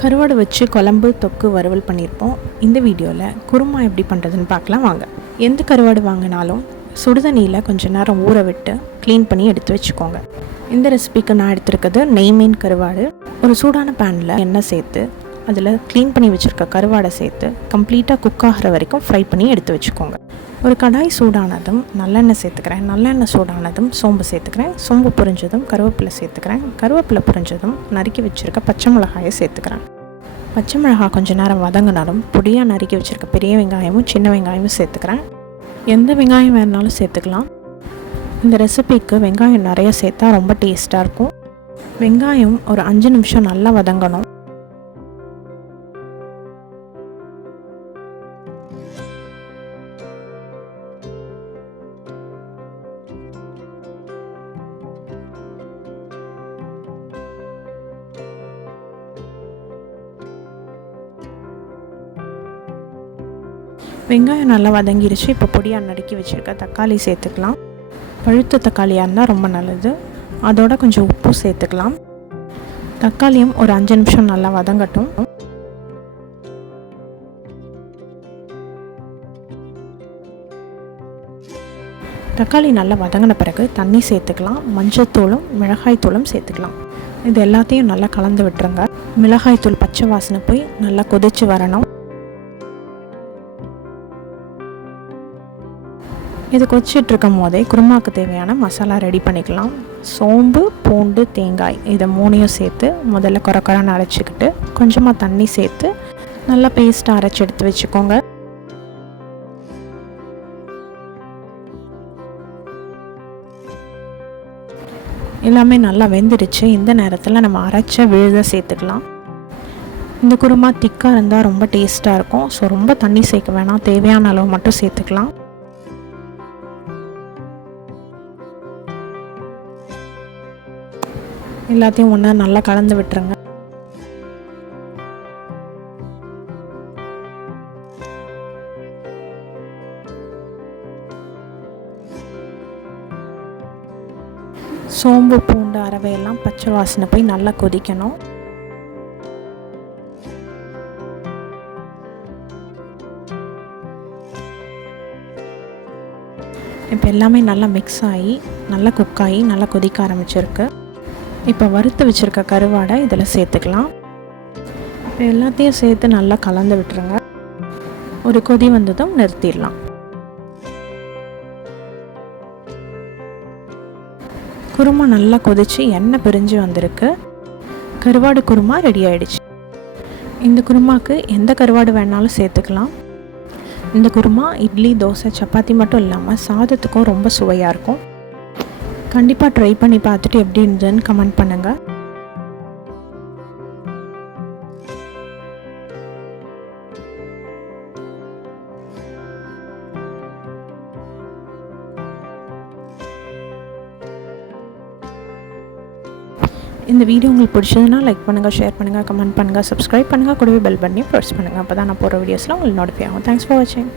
கருவாடு வச்சு குழம்பு தொக்கு வறுவல் பண்ணியிருப்போம். இந்த வீடியோவில் குருமா எப்படி பண்ணுறதுன்னு பார்க்கலாம் வாங்க. எந்த கருவாடு வாங்கினாலும் சுடுதண்ணியில் கொஞ்ச நேரம் ஊற விட்டு க்ளீன் பண்ணி எடுத்து வச்சுக்கோங்க. இந்த ரெசிபிக்கு நான் எடுத்திருக்கிறது நெய் மீன் கருவாடு. ஒரு சூடான பேனில் எண்ணெய் சேர்த்து அதில் க்ளீன் பண்ணி வச்சுருக்க கருவாடை சேர்த்து கம்ப்ளீட்டாக குக் ஆகிற வரைக்கும் ஃப்ரை பண்ணி எடுத்து வச்சுக்கோங்க. ஒரு கடாய் சூடானதும் நல்லெண்ணெய் சேர்த்துக்கிறேன். நல்லெண்ணெய் சூடானதும் சோம்பு சேர்த்துக்கிறேன். சோம்பு புரிஞ்சதும் கருவேப்பிலை சேர்த்துக்கிறேன். கருவேப்பிலை புரிஞ்சதும் நறுக்கி வச்சுருக்க பச்சை மிளகாயை சேர்த்துக்கிறேன். பச்சை மிளகாய் கொஞ்சம் நேரம் வதங்கினாலும் பொடியாக நறுக்கி வச்சுருக்க பெரிய வெங்காயமும் சின்ன வெங்காயமும் சேர்த்துக்கிறேன். எந்த வெங்காயம் வேணுனாலும் சேர்த்துக்கலாம். இந்த ரெசிபிக்கு வெங்காயம் நிறைய சேர்த்தா ரொம்ப டேஸ்ட்டாக இருக்கும். வெங்காயம் ஒரு அஞ்சு நிமிஷம் நல்லா வதங்கணும். வெங்காயம் நல்லா வதங்கிடுச்சு இப்போ பொடியாக நறுக்கி வச்சுருக்க தக்காளி சேர்த்துக்கலாம். பழுத்த தக்காளியாக இருந்தால் ரொம்ப நல்லது. அதோட கொஞ்சம் உப்பு சேர்த்துக்கலாம். தக்காளியும் ஒரு அஞ்சு நிமிஷம் நல்லா வதங்கட்டும். தக்காளி நல்லா வதங்கின பிறகு தண்ணி சேர்த்துக்கலாம். மஞ்சத்தூளும் மிளகாய்த்தூளும் சேர்த்துக்கலாம். இது எல்லாத்தையும் நல்லா கலந்து விட்டுருங்க. மிளகாய்த்தூள் பச்சை வாசனை போய் நல்லா கொதிச்சு வரணும். இது கொதிச்சிட்டு இருக்கும் போதே குருமாவுக்கு தேவையான மசாலா ரெடி பண்ணிக்கலாம். சோம்பு பூண்டு தேங்காய் இதை மூணையும் சேர்த்து முதல்ல குறை அரைச்சிக்கிட்டு கொஞ்சமாக தண்ணி சேர்த்து நல்லா பேஸ்ட்டாக அரைச்சி எடுத்து வச்சுக்கோங்க. எல்லாமே நல்லா வெந்துடுச்சு. இந்த நேரத்தில் நம்ம அரைச்ச விழுதை சேர்த்துக்கலாம். இந்த குருமா திக்காக இருந்தால் ரொம்ப டேஸ்ட்டாக இருக்கும். ஸோ ரொம்ப தண்ணி சேர்க்க வேணாம். தேவையான அளவு மட்டும் சேர்த்துக்கலாம். எல்லாத்தையும் ஒன்றா நல்லா கலந்து விட்டுருங்க. சோம்பு பூண்டு அரவையெல்லாம் பச்சை வாசனை போய் நல்லா கொதிக்கணும். இப்போ எல்லாமே நல்லா மிக்ஸ் ஆகி நல்லா குக் ஆகி நல்லா கொதிக்க ஆரம்பிச்சிருக்கு. இப்போ வறுத்து வச்சுருக்க கருவாடை இதில் சேர்த்துக்கலாம். இப்போ எல்லாத்தையும் சேர்த்து நல்லா கலந்து விட்டுருங்க. ஒரு கொதி வந்ததும் நிறுத்திடலாம். குருமா நல்லா கொதித்து எண்ணெய் பிரிஞ்சு வந்திருக்கு. கருவாடு குருமா ரெடி ஆயிடுச்சு. இந்த குருமாவுக்கு எந்த கருவாடு வேணாலும் சேர்த்துக்கலாம். இந்த குருமா இட்லி தோசை சப்பாத்தி மட்டும் இல்லாமல் சாதத்துக்கும் ரொம்ப சுவையாக இருக்கும். கண்டிப்பாக ட்ரை பண்ணி பார்த்துட்டு எப்படி இருந்ததுன்னு கமெண்ட் பண்ணுங்கள் இந்த வீடியோ உங்களுக்கு பிடிச்சதுன்னா லைக் பண்ணுங்கள் ஷேர் பண்ணுங்கள் கமெண்ட் பண்ணுங்கள் சப்ஸ்கிரைப் பண்ணுங்கள் கூடவே பெல் பண்ணி ப்ரெஸ் பண்ணுங்கள் அப்போ தான் நான் போகிற வீடியோஸ்லாம் உங்களுக்கு நோட்டிஃபை ஆகும். தேங்க்ஸ் ஃபார் வாட்சிங்